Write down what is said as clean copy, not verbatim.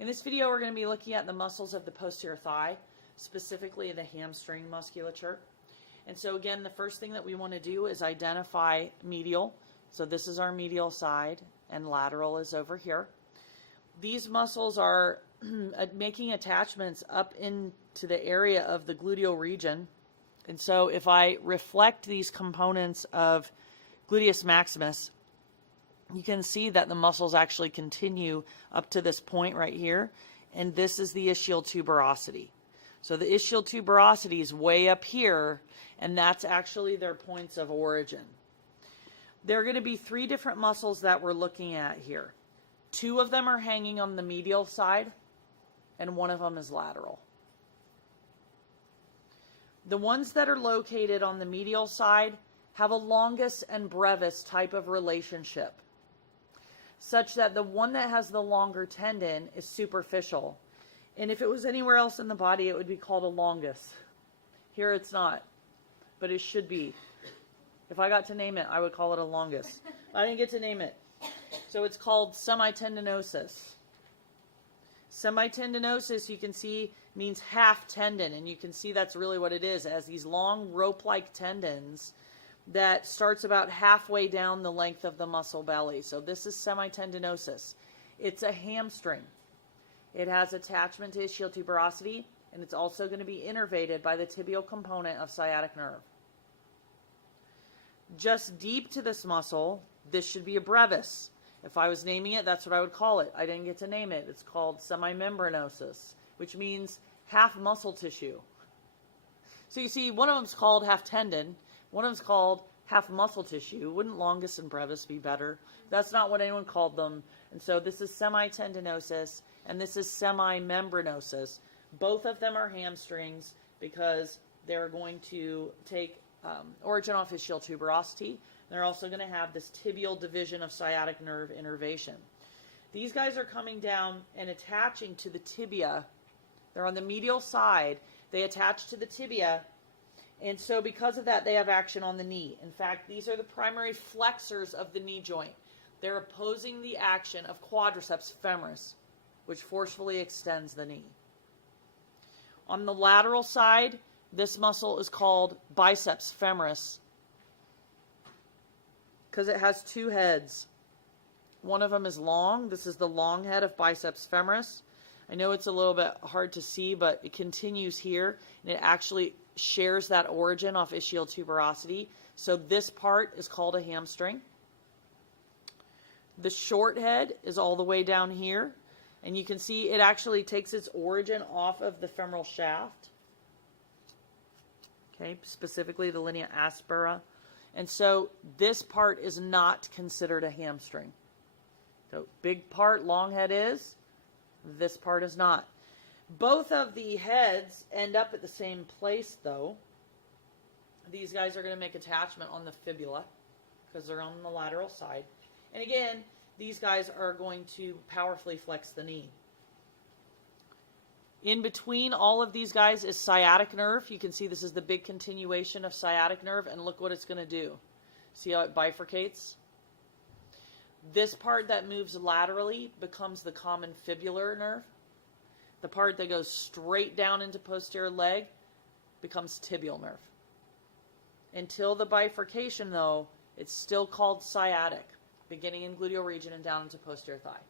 In this video, we're going to be looking at the muscles of the posterior thigh, specifically the hamstring musculature. And so again, the first thing that we want to do is identify medial. So this is our medial side, and lateral is over here. These muscles are making attachments up into the area of the gluteal region. And so if I reflect these components of gluteus maximus, you can see that the muscles actually continue up to this point right here, and this is the ischial tuberosity. So the ischial tuberosity is way up here, and that's actually their points of origin. There are going to be three different muscles that we're looking at here. Two of them are hanging on the medial side, and one of them is lateral. The ones that are located on the medial side have a longus and brevis type of relationship, such that the one that has the longer tendon is superficial. And if it was anywhere else in the body, it would be called a longus. Here it's not, but it should be. If I got to name it, I would call it a longus. I didn't get to name it. So it's called semitendinosus. Semitendinosus, you can see, means half tendon, and you can see that's really what it is, as these long rope-like tendons that starts about halfway down the length of the muscle belly. So this is semitendinosus. It's a hamstring. It has attachment to ischial tuberosity, and it's also going to be innervated by the tibial component of sciatic nerve. Just deep to this muscle, this should be a brevis. If I was naming it, that's what I would call it. I didn't get to name it. It's called semimembranosus, which means half muscle tissue. So you see, one of them's called half tendon. One of them's called half muscle tissue. Wouldn't longus and brevis be better? That's not what anyone called them. And so this is semitendinosus, and this is semimembranosus. Both of them are hamstrings because they're going to take origin off ischial tuberosity. They're also going to have this tibial division of sciatic nerve innervation. These guys are coming down and attaching to the tibia. They're on the medial side. They attach to the tibia. And so because of that, they have action on the knee. In fact, these are the primary flexors of the knee joint. They're opposing the action of quadriceps femoris, which forcefully extends the knee. On the lateral side, this muscle is called biceps femoris because it has two heads. One of them is long. This is the long head of biceps femoris. I know it's a little bit hard to see, but it continues here, and it actually shares that origin off ischial tuberosity. So this part is called a hamstring. The short head is all the way down here, and you can see it actually takes its origin off of the femoral shaft. Okay, specifically the linea aspera. And so this part is not considered a hamstring. So big part, long head is. This part is not. Both of the heads end up at the same place, though. These guys are going to make attachment on the fibula because they're on the lateral side. And again, these guys are going to powerfully flex the knee. In between all of these guys is sciatic nerve. You can see this is the big continuation of sciatic nerve, and look what it's going to do. See how it bifurcates? This part that moves laterally becomes the common fibular nerve. The part that goes straight down into posterior leg becomes tibial nerve. Until the bifurcation, though, it's still called sciatic, beginning in gluteal region and down into posterior thigh.